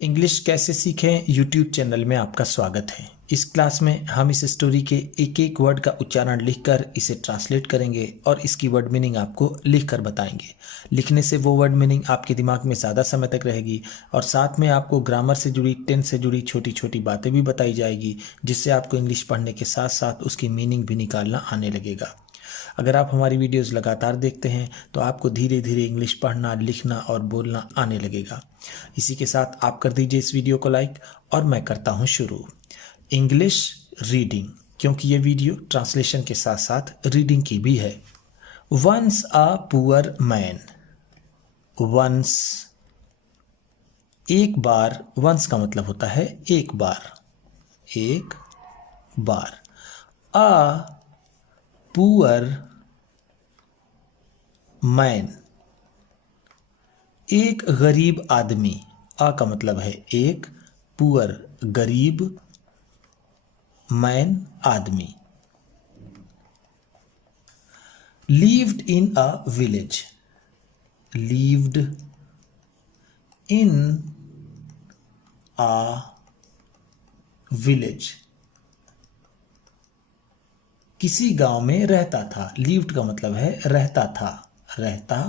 English कैसे सीखें YouTube channel में आपका स्वागत है। इस क्लास में हम इस स्टोरी के एक एक वर्ड का उच्चारण लिखकर इसे ट्रांसलेट करेंगे और इसकी वर्ड मीनिंग आपको लिखकर बताएंगे। लिखने से वो वर्ड मीनिंग आपके दिमाग में ज़्यादा समय तक रहेगी और साथ में आपको ग्रामर से जुड़ी, टेंस से जुड़ी छोटी छोटी बातें भी बताई जाएगी, जिससे आपको इंग्लिश पढ़ने के साथ साथ उसकी मीनिंग भी निकालना आने लगेगा। अगर आप हमारी वीडियोस लगातार देखते हैं तो आपको धीरे धीरे इंग्लिश पढ़ना, लिखना और बोलना आने लगेगा। इसी के साथ आप कर दीजिए इस वीडियो को लाइक और मैं करता हूं शुरू। इंग्लिश रीडिंग, क्योंकि ये वीडियो ट्रांसलेशन के साथ साथ रीडिंग की भी है। Once a poor man. Once, एक बार। वंस का मतलब होता है एक बार, एक बार। अ पुअर मैन, एक गरीब आदमी। आ का मतलब है एक, पुअर गरीब, मैन आदमी। lived in a village, lived in a village, किसी गांव में रहता था। lived का मतलब है रहता था, रहता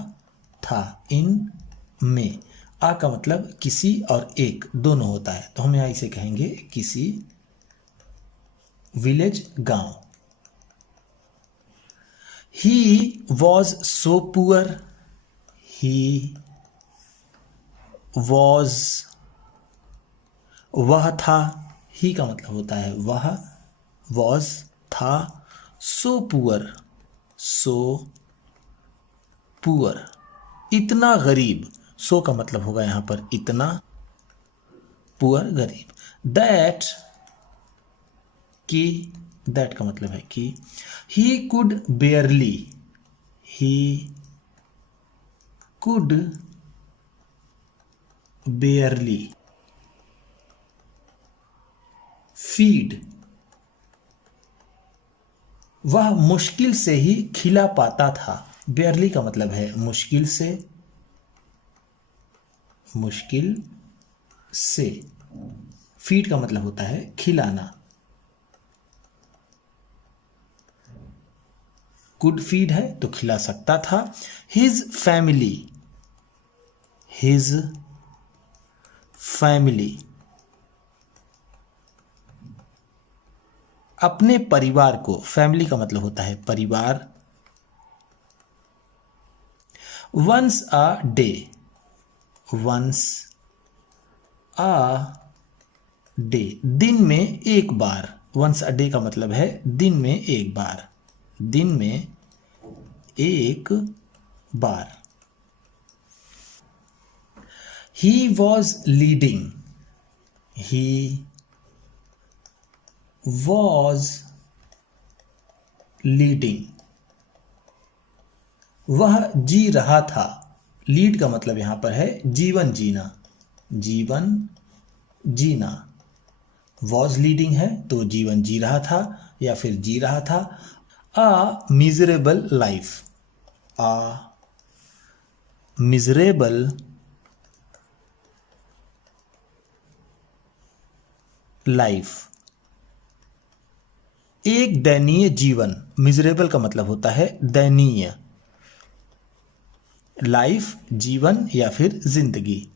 था। in में आ का मतलब किसी और एक दोनों होता है, तो हम यहां इसे कहेंगे किसी, विलेज गांव। He was so poor, he was, वह था। ही का मतलब होता है वह, वॉज था, सो पुअर, सो पुअर, इतना गरीब। सो का मतलब होगा यहां पर इतना, पुअर गरीब। दैट, कि, दैट का मतलब है कि। He could बेयरली, he could बेयरली feed, वह मुश्किल से ही खिला पाता था। बेयरली का मतलब है मुश्किल से, मुश्किल से। फीड का मतलब होता है खिलाना। कुड फीड है तो खिला सकता था। हिज फैमिली, हिज फैमिली, अपने परिवार को। फैमिली का मतलब होता है परिवार। Once a day, once a day, दिन में एक बार। वंस अ डे का मतलब है दिन में एक बार, दिन में एक बार। He was leading, he was leading, वह जी रहा था। लीड का मतलब यहां पर है जीवन जीना, जीवन जीना। वॉज लीडिंग है तो जीवन जी रहा था या फिर जी रहा था। अ मिजरेबल लाइफ, अ मिजरेबल लाइफ, एक दयनीय जीवन। मिजरेबल का मतलब होता है दयनीय। लाइफ जीवन या फिर जिंदगी।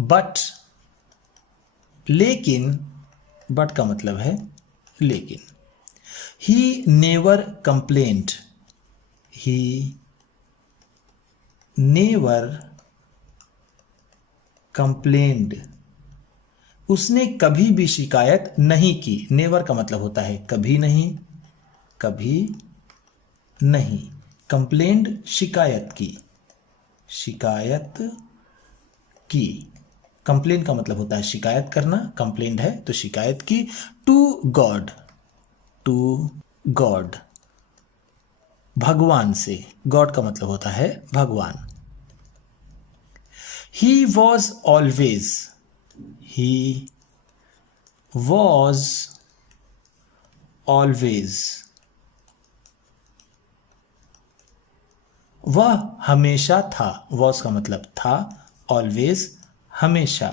बट, लेकिन, बट का मतलब है लेकिन। He never complaint, he never complained, उसने कभी भी शिकायत नहीं की। नेवर का मतलब होता है कभी नहीं, कभी नहीं। कंप्लेंड शिकायत की, शिकायत की। कंप्लेन का मतलब होता है शिकायत करना, कंप्लेंट है तो शिकायत की। टू गॉड, टू गॉड, भगवान से। गॉड का मतलब होता है भगवान। He was always, he was always, वह हमेशा था। वॉज का मतलब था, ऑलवेज हमेशा।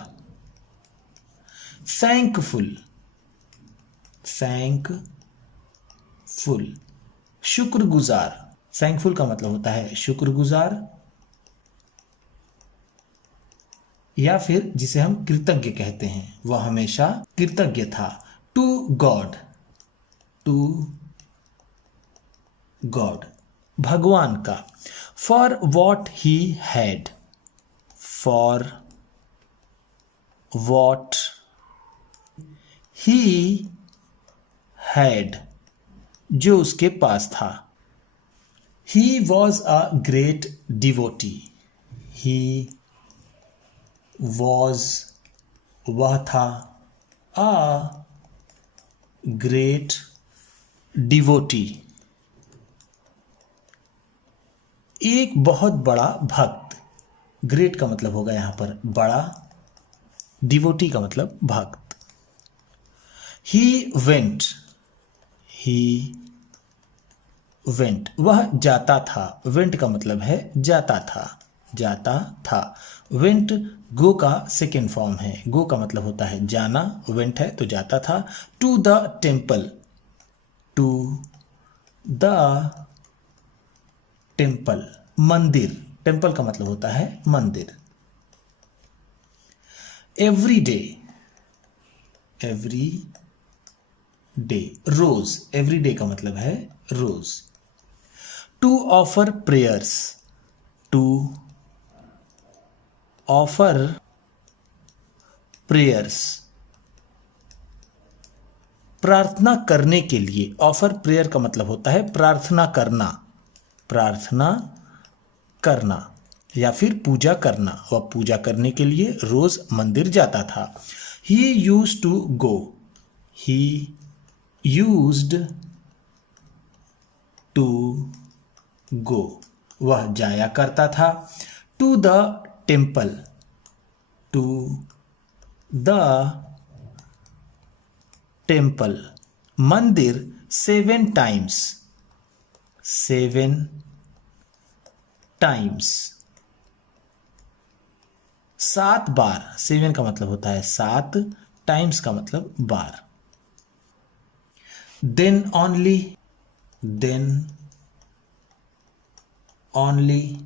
थैंकफुल, थैंकफुल, शुक्रगुजार। थैंकफुल का मतलब होता है शुक्रगुजार, या फिर जिसे हम कृतज्ञ कहते हैं, वह हमेशा कृतज्ञ था। टू गॉड, टू गॉड, भगवान का। For what he had, for what he had, जो उसके पास था। He was a great devotee, he was, वह था, अ ग्रेट डिवोटी, एक बहुत बड़ा भक्त। ग्रेट का मतलब होगा यहां पर बड़ा, डिवोटी का मतलब भक्त। ही वेंट, ही वेंट, वह जाता था। वेंट का मतलब है जाता था, जाता था। वेंट गो का सेकेंड फॉर्म है। गो का मतलब होता है जाना, वेंट है तो जाता था। To the temple, to the temple, मंदिर। टेम्पल का मतलब होता है मंदिर। एवरी डे, एवरी डे, रोज। एवरी डे का मतलब है रोज। To offer prayers, to offer prayers, प्रार्थना करने के लिए। ऑफर प्रेयर का मतलब होता है प्रार्थना करना, प्रार्थना करना या फिर पूजा करना। वह पूजा करने के लिए रोज मंदिर जाता था। He used to go, he used to go, वह जाया करता था। To the temple, to the temple, मंदिर 7 टाइम्स, 7 टाइम्स, 7 बार। 7 का मतलब होता है 7, टाइम्स का मतलब बार। देन ओनली, देन ओनली,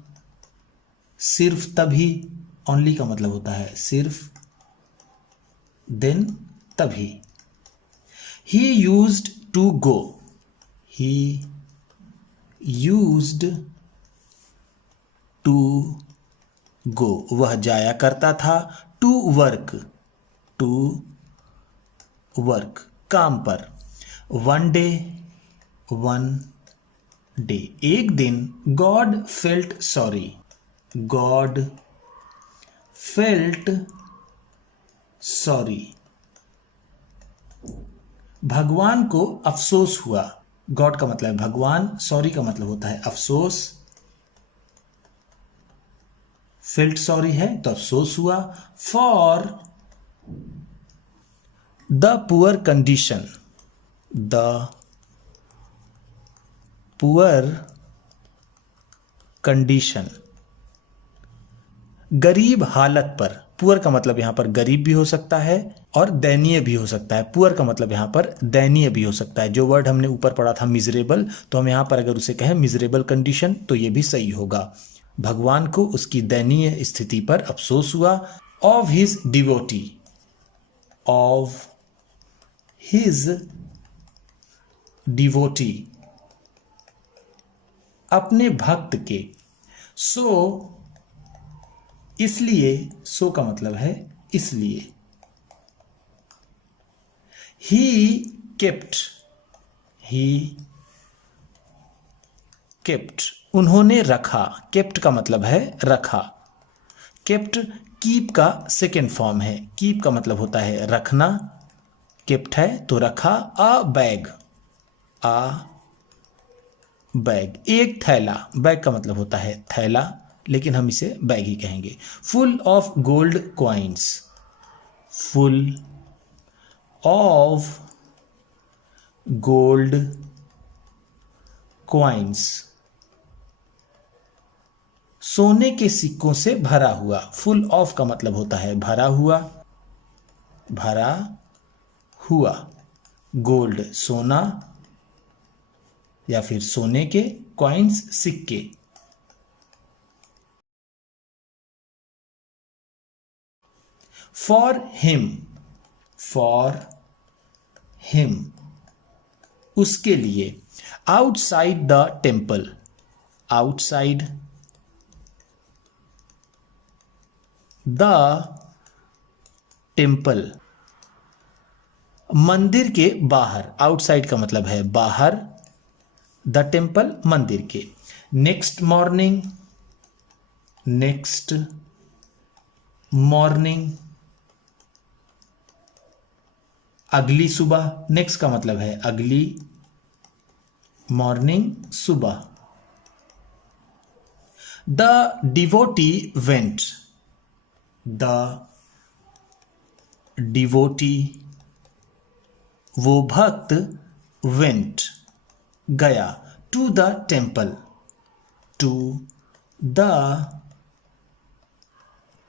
सिर्फ तभी। ओनली का मतलब होता है सिर्फ, देन तभी। He used to go, he used to go, वह जाया करता था। टू वर्क, टू वर्क, काम पर। वन डे, वन डे, एक दिन। God felt sorry, God felt sorry, भगवान को अफसोस हुआ। गॉड का मतलब है भगवान, सॉरी का मतलब होता है अफसोस। फेल्ट सॉरी है तो अफसोस हुआ। For the poor condition, the poor condition, गरीब हालत पर। पुअर का मतलब यहां पर गरीब भी हो सकता है और दयनीय भी हो सकता है। पुअर का मतलब यहां पर दयनीय भी हो सकता है। जो वर्ड हमने ऊपर पढ़ा था मिजरेबल, तो हम यहां पर अगर उसे कहें मिजरेबल कंडीशन तो ये भी सही होगा। भगवान को उसकी दयनीय स्थिति पर अफसोस हुआ। Of his devotee, of his devotee, अपने भक्त के। सो इसलिए, सो का मतलब है इसलिए। ही केप्ट, ही केप्ट, उन्होंने रखा। केप्ट का मतलब है रखा। केप्ट कीप का सेकेंड फॉर्म है। कीप का मतलब होता है रखना, केप्ट है तो रखा। अ बैग, आ बैग, एक थैला। बैग का मतलब होता है थैला, लेकिन हम इसे बैग ही कहेंगे। Full of gold coins, full of gold coins, सोने के सिक्कों से भरा हुआ। फुल ऑफ का मतलब होता है भरा हुआ। भरा हुआ, गोल्ड सोना या फिर सोने के, कॉइन्स सिक्के। फॉर हिम उसके लिए। Outside the temple, outside the temple मंदिर के बाहर। आउटसाइड का मतलब है बाहर, द टेम्पल मंदिर के। नेक्स्ट मॉर्निंग अगली सुबह। नेक्स्ट का मतलब है अगली, मॉर्निंग सुबह। The devotee went, the devotee वो भक्त, वेंट गया, to the temple, to the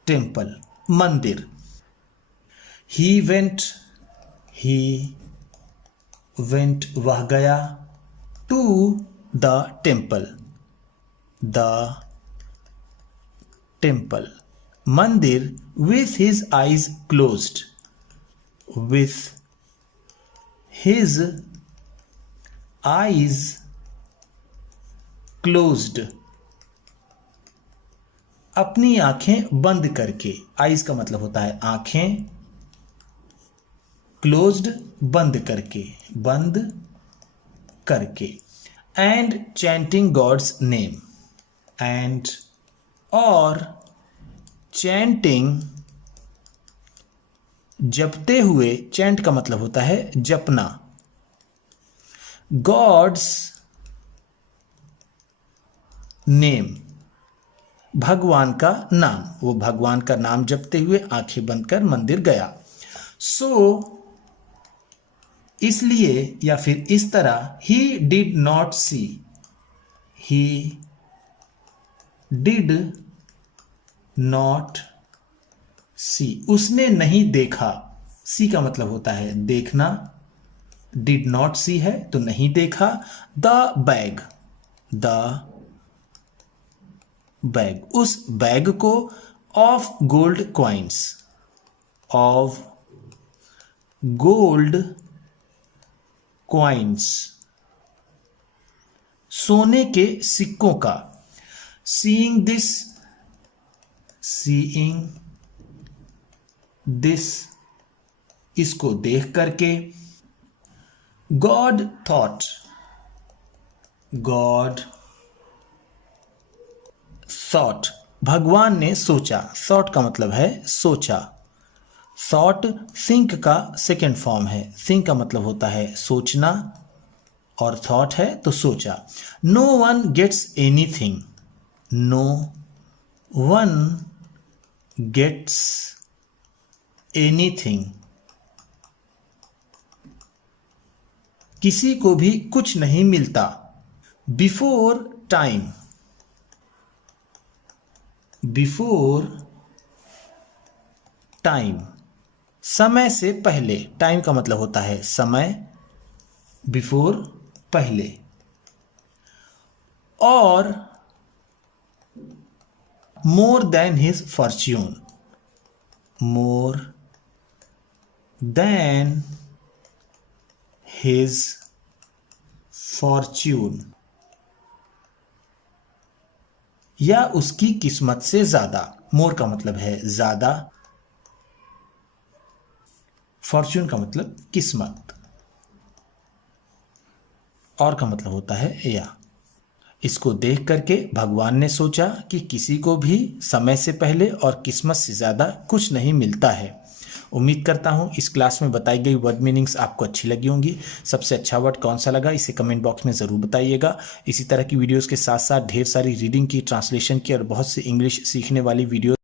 temple मंदिर। ही वेंट वह गया, to the temple, the temple मंदिर। with his eyes closed, with his eyes closed अपनी आंखें बंद करके। आइज का मतलब होता है आंखें, क्लोज्ड बंद करके। And chanting God's name, and और चैंटिंग जपते हुए। चैंट का मतलब होता है जपना। गॉड्स नेम भगवान का नाम, वो भगवान का नाम जपते हुए आंखें बंद कर मंदिर गया। सो इसलिए या फिर इस तरह, ही डिड नॉट सी, उसने नहीं देखा। सी का मतलब होता है देखना, डिड नॉट सी है तो नहीं देखा। द बैग उस बैग को, ऑफ गोल्ड कॉइन्स सोने के सिक्कों का। सीइंग दिस इसको देख करके। गॉड थॉट भगवान ने सोचा। थॉट का मतलब है सोचा। थॉट थिंक का सेकेंड फॉर्म है। थिंक का मतलब होता है सोचना और थॉट है तो सोचा। No one gets anything, no one gets anything किसी को भी कुछ नहीं मिलता। बिफोर टाइम समय से पहले। टाइम का मतलब होता है समय, बिफोर पहले। और more than his Fortune, more than his Fortune या उसकी किस्मत से ज्यादा। मोर का मतलब है ज्यादा, फॉर्च्यून का मतलब किस्मत, और का मतलब होता है या। इसको देख करके भगवान ने सोचा कि किसी को भी समय से पहले और किस्मत से ज़्यादा कुछ नहीं मिलता है। उम्मीद करता हूँ इस क्लास में बताई गई वर्ड मीनिंग्स आपको अच्छी लगी होंगी। सबसे अच्छा वर्ड कौन सा लगा इसे कमेंट बॉक्स में ज़रूर बताइएगा। इसी तरह की वीडियोस के साथ साथ ढेर सारी रीडिंग की, ट्रांसलेशन की और बहुत सी इंग्लिश सीखने वाली वीडियो